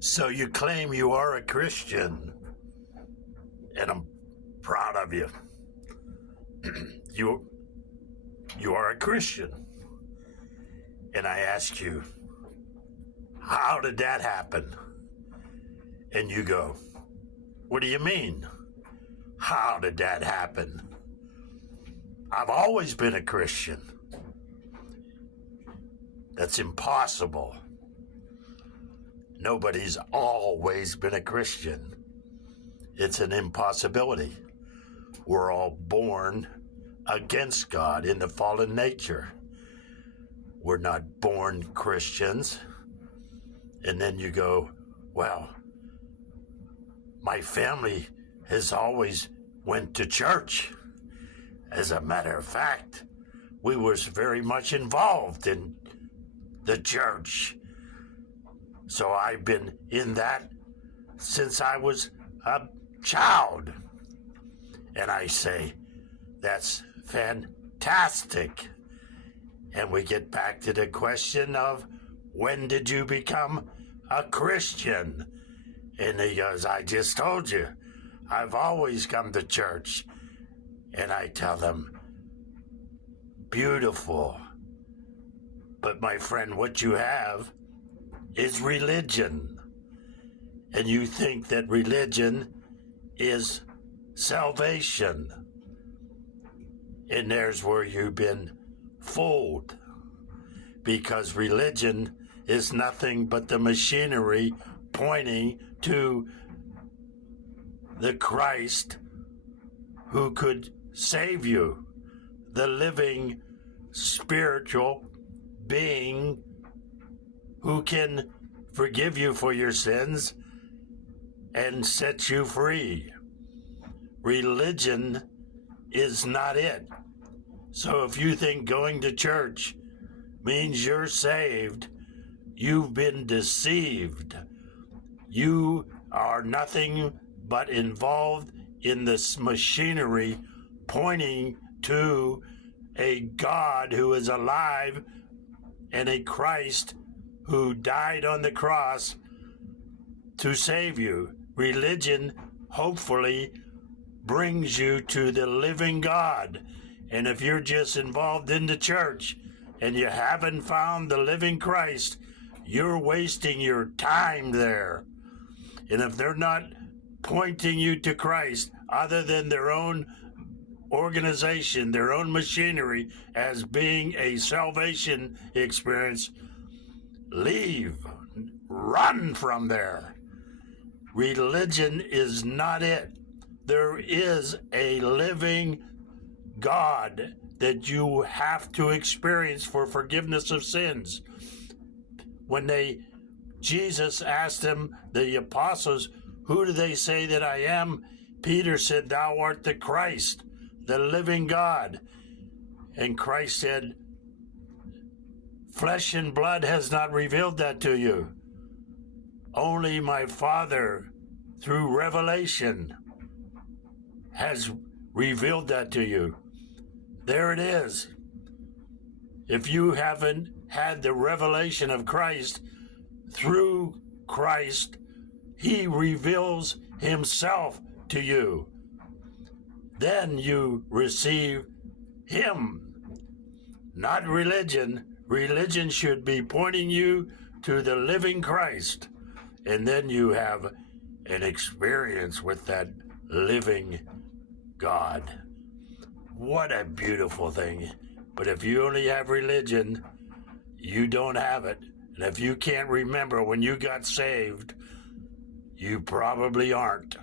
So you claim you are a Christian, and I'm proud of you. you you are a Christian. And I ask you, how did that happen? And you go, what do you mean? How did that happen? I've always been a Christian. That's impossible. Nobody's always been a Christian. It's an impossibility. We're all born against God in the fallen nature. We're not born Christians. And then you go, well, my family has always went to church. As a matter of fact, we was very much involved in the church. So I've been in that since I was a child. And I say, that's fantastic. And we get back to the question of, when did you become a Christian? And he goes, I just told you, I've always come to church. And I tell them, beautiful. But my friend, what you have is religion. And you think that religion is salvation. And there's where you've been fooled. Because religion is nothing but the machinery pointing to the Christ who could save you, the living spiritual being who can forgive you for your sins and set you free. Religion is not it. So if you think going to church means you're saved, you've been deceived. You are nothing but involved in this machinery pointing to a God who is alive and a Christ who died on the cross to save you. Religion hopefully brings you to the living God. And if you're just involved in the church and you haven't found the living Christ, you're wasting your time there. And if they're not pointing you to Christ other than their own organization, their own machinery as being a salvation experience, leave, run from there. Religion is not it. There is a living God that you have to experience for forgiveness of sins. When Jesus asked them, the apostles, who do they say that I am? Peter said, thou art the Christ, the living God. And Christ said, flesh and blood has not revealed that to you. Only my Father, through revelation, has revealed that to you. There it is. If you haven't had the revelation of Christ, through Christ, he reveals himself to you. Then you receive him, not religion. Religion should be pointing you to the living Christ. And then you have an experience with that living God. What a beautiful thing. But if you only have religion, you don't have it. And if you can't remember when you got saved, you probably aren't.